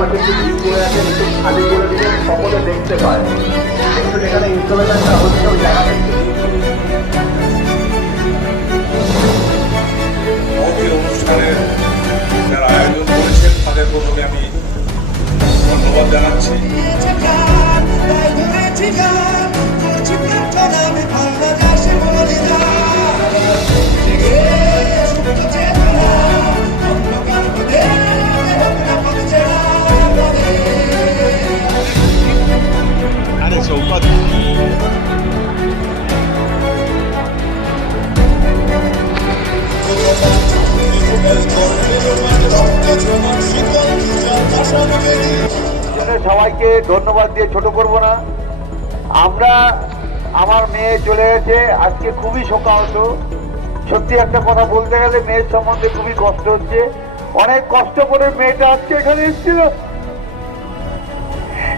পাশে করে আছেন একটু খালি করে দিলে সকলে দেখতে পায়। কিন্তু এখানে ইনস্টলমেন্টটা হচ্ছে আয়োজন তাদের প্রথমে আমি ধন্যবাদ জানাচ্ছি। সবাইকে ধন্যবাদ দিয়ে ছোট করব না। আমরা, আমার মেয়ে চলে গেছে, আজকে খুবই শোকাহত। সত্যি একটা কথা বলতে গেলে মেয়ের সম্বন্ধে খুবই কষ্ট হচ্ছে। অনেক কষ্ট করে মেয়েটা আজকে এখানে এসেছিল।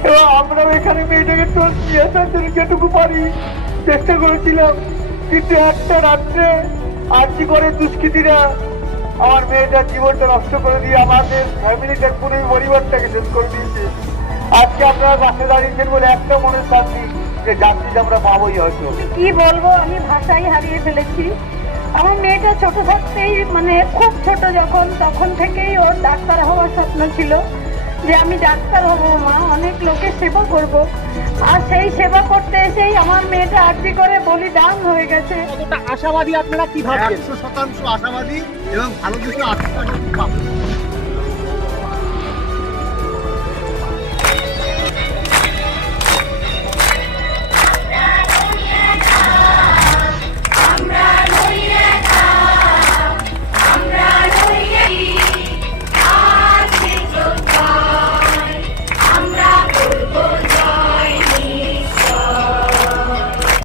এবং আমরাও এখানে মেয়েটাকে নিয়ে আসার জন্য যেটুকু পারি। চেষ্টা করেছিলাম, কিন্তু একটা রাত্রে আর্জি করে দুষ্কৃতীরা আমার মেয়েটার জীবনটা নষ্ট করে দিয়ে আমাদের ফ্যামিলিটার পুরো পরিবারটাকে শেষ করে দিয়েছে। আজকে আপনারা পাশে দাঁড়িয়েছেন বলে একটা মনের শান্তি যে যাত্রী আমরা পাবোই হয়তো। কি বলব, আমি ভাষাই হারিয়ে ফেলেছি। আমার মেয়েটা ছোট থাকতেই মানে খুব ছোট যখন, তখন থেকেই ওর ডাক্তার হওয়ার স্বপ্ন ছিল। যে আমি ডাক্তার হব মা অনেক লোকের সেবা করব। আর সেই সেবা করতে এসেই আমার মেয়েটা আর্জি করে বলিদান হয়ে গেছে। আশাবাদী আপনারা কি ভাবছেন? একশো শতাংশ আশাবাদী এবং ভালো কিছু আশা